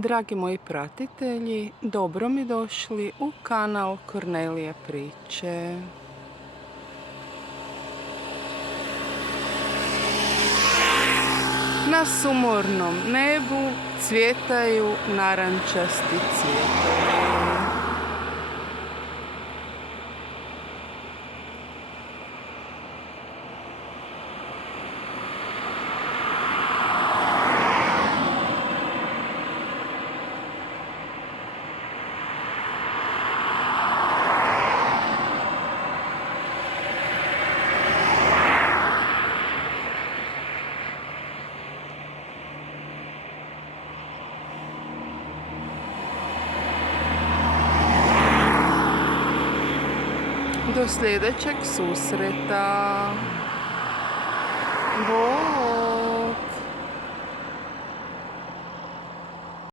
Dragi moji pratitelji, dobro mi došli u kanal Kornelije priče. Na sumornom nebu cvjetaju narančasti cvjetovi. Do sljedećeg susreta. Bog.